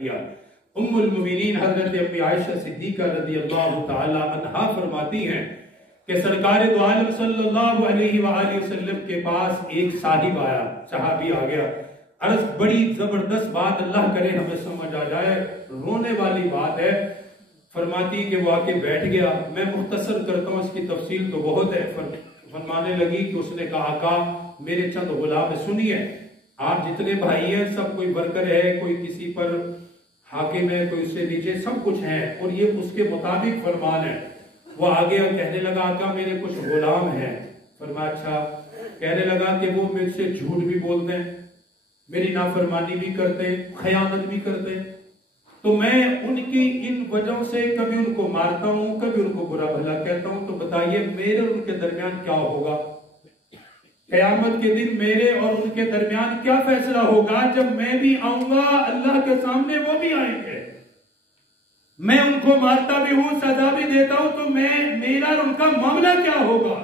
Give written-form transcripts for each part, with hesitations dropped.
ام المومنین حضرت امی عائشہ صدیقہ رضی اللہ تعالی عنہا فرماتی ہیں کہ سرکار دو عالم صلی اللہ علیہ وآلہ وسلم کے پاس ایک صاحب آیا، صحابی آ گیا، عرض بڑی زبردست بات، اللہ کرے ہمیں سمجھ آ جائے، رونے والی بات ہے۔ فرماتی کہ وہ آ کے بیٹھ گیا، میں مختصر کرتا ہوں، اس کی تفصیل تو بہت ہے۔ فرمانے لگی کہ اس نے کہا آقا میرے چند غلام سنیے، آپ جتنے بھائی ہیں سب کوئی ورکر ہے، کوئی کسی پر حاکم ہے، کوئی اس سے نیچے، سب کچھ ہیں اور یہ اس کے مطابق فرمان ہے۔ وہ آگے کہنے لگا آقا میرے کچھ غلام ہیں۔ فرمایا اچھا۔ کہنے لگا کہ وہ مجھ سے جھوٹ بھی بولتے ہیں، میری نافرمانی بھی کرتے ہیں، خیانت بھی کرتے ہیں، تو میں ان کی ان وجہوں سے کبھی ان کو مارتا ہوں، کبھی ان کو برا بھلا کہتا ہوں، تو بتائیے میرے اور ان کے درمیان کیا ہوگا؟ قیامت کے دن میرے اور ان کے درمیان کیا فیصلہ ہوگا؟ جب میں بھی آؤں گا اللہ کے سامنے وہ بھی آئیں گے، میں ان کو مارتا بھی ہوں، سزا بھی دیتا ہوں، تو میرا اور ان کا معاملہ کیا ہوگا؟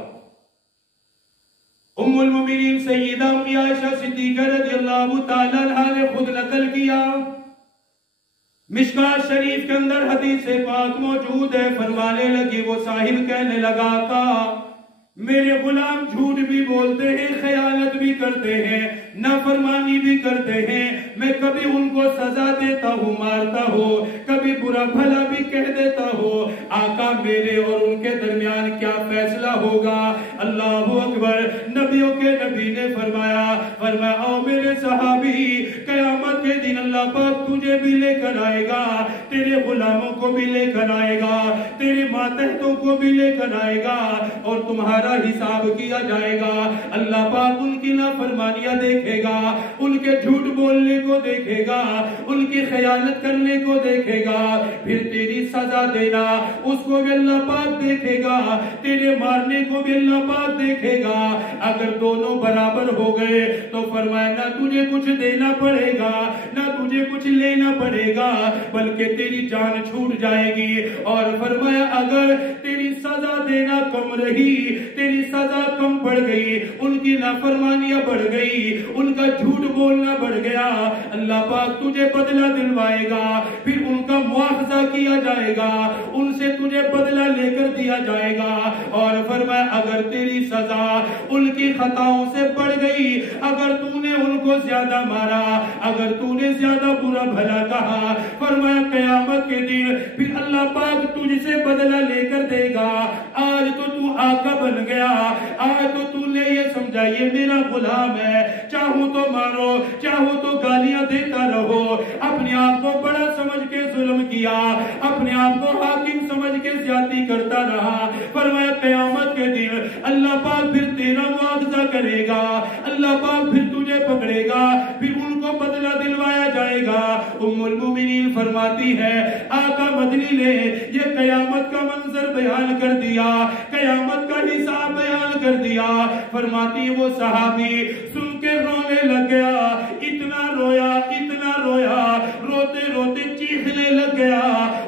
ام المومنین سیدہ امی عائشہ صدیقہ رضی اللہ تعالی عنہا نے خود نقل کیا، مشکات شریف کے اندر حدیث پاک موجود ہے۔ فرمانے لگی وہ صاحب کہنے لگا آقا میرے غلام جھوٹ بھی بولتے ہیں، خیانت بھی کرتے ہیں، نافرمانی بھی کرتے ہیں، میں کبھی ان کو سزا دیتا ہوں، مارتا ہوں، کبھی برا بھلا بھی کہہ دیتا ہوں، آقا میرے اور ان کے درمیان کیا فیصلہ ہوگا؟ اللہ اکبر۔ نبیوں کے نبی نے فرمایا او میرے صحابی، قیامت کے دن اللہ پاک تجھے بھی لے کر آئے گا، تیرے غلاموں کو بھی لے کر آئے گا، تیرے ماتحتوں کو بھی لے کر آئے گا، اور تمہارا حساب کیا جائے گا۔ اللہ پاک ان کی نافرمانیاں دیکھے گا، ان کے جھوٹ بولنے کو دیکھے گا، ان کی خیانت کرنے کو دیکھے گا، پھر تیری سزا دینا اس کو بھی اللہ پاک دیکھے گا، تیرے مارنے کو بھی اللہ پاک دیکھے گا۔ اگر دونوں برابر ہو گئے تو فرمایا نہ تجھے کچھ دینا پڑے گا، نہ تجھے کچھ لینا پڑے گا، بلکہ تیری جان چھوٹ جائے گی۔ اور فرمایا اگر تیری سزا دینا کم رہی، تیری سزا کم بڑھ گئی، ان کی نافرمانیاں بڑھ گئی، ان کا جھوٹ بولنا بڑھ گیا، اللہ پاک تجھے بدلہ دلوائے گا، پھر ان کا مواخذہ کیا جائے گا، ان سے تجھے بدلہ لے کر دیا جائے گا۔ اور فرمایا اگر تیری سزا ان کی خطاؤں سے بڑھ گئی، اگر تو نے ان کو زیادہ مارا، اگر تو نے زیادہ برا بھلا کہا، فرمایا قیامت کے دن پھر اللہ پاک تجھ سے بدلہ لے کر دے گا۔ آج تو تو آقا بن گیا، آج تو نے یہ سمجھا یہ میرا غلام ہے، چاہوں تو مارو، چاہوں تو گالیاں دیتا رہو، اپنے آپ کو بڑا سمجھ کے ظلم کیا، اپنے آپ کو حاکم سمجھ کے زیادتی کرتا رہا۔ فرمایا قیامت کے دن اللہ پاک پھر تیرا مواخذہ کرے گا، اللہ پاک پھر تجھے پکڑے گا، پھر ان کو بدلہ دلوایا جائے گا۔ ام المومنین فرماتی ہے آقا مدنی نے یہ قیامت کا منظر بیان کر دیا، قیامت کا حساب بیان کر دیا۔ فرماتی وہ صحابی سن کے رونے لگ گیا، اتنا رویا، روتے روتے چیخنے لگ گیا،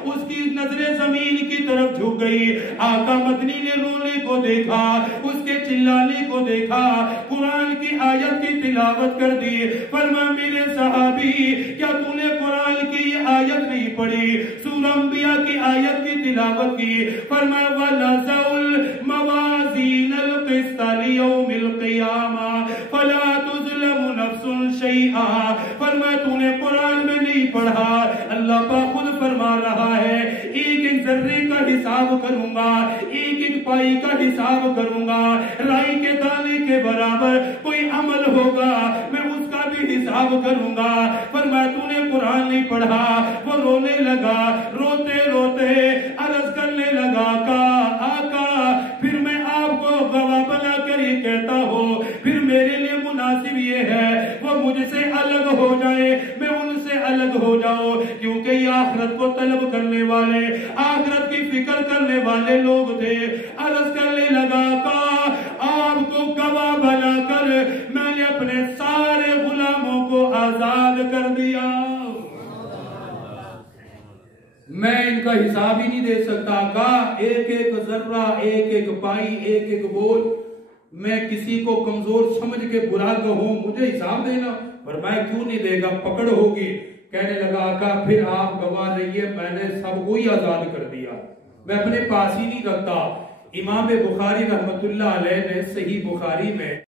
اس کی نظریں زمین کی طرف جھک گئی۔ آقا مدنی نے رونے کو دیکھا، اس کے چلانے کو دیکھا، قرآن کی آیت کی تلاوت کر دی۔ فرمایا میرے صحابی کیا تو نے قرآن کی آیت نہیں پڑھی؟ سورہ انبیاء کی آیت کی تلاوت کی۔ فرمایا وَنَزَعُ الْمَوَازِينَ الْقِسْطَ لِيَوْمِ الْقِيَامَةِ فَلَا تُظْلَمُ نَفْسٌ شَيْئًا۔ فرمایا تو نے قرآن میں نہیں پڑھا، اللہ پاک خود فرما رہا ہے ایک ایک ذرے کا حساب کروں گا، ایک ایک پائی کا حساب کروں گا، رائی کے دانے کے برابر کوئی عمل ہوگا میں اس کا بھی حساب کروں گا۔ فرمایا تو نے قرآن نہیں پڑھا۔ وہ رونے لگا، روتے روتے عرض کرنے لگا آقا پھر میں آپ کو گواہ بنا کر ہی کہتا ہوں، پھر میرے لیے مناسب یہ ہے وہ مجھ سے الگ ہو جائے، میں ان سے الگ ہو جاؤں، کیونکہ یہ آخرت کو طلب کرنے والے، آخرت کی فکر کرنے والے لوگ تھے۔ عرض کرنے لگا آپ کو گواہ بنا کر میں نے اپنے سارے غلاموں کو آزاد کر دیا، میں ان کا حساب ہی نہیں دے سکتا۔ ایک ایک ذرہ، ایک ایک پائی، ایک ایک بول، میں کسی کو کمزور سمجھ کے برا کہوں، مجھے حساب دینا۔ فرمایا کیوں نہیں دے گا؟ پکڑ ہوگی، کہنے لگا آقا پھر آپ گواہ رہیے میں نے سب کو ہی آزاد کر دیا، میں اپنے پاس ہی نہیں رکھتا۔ امام بخاری رحمت اللہ علیہ نے صحیح بخاری میں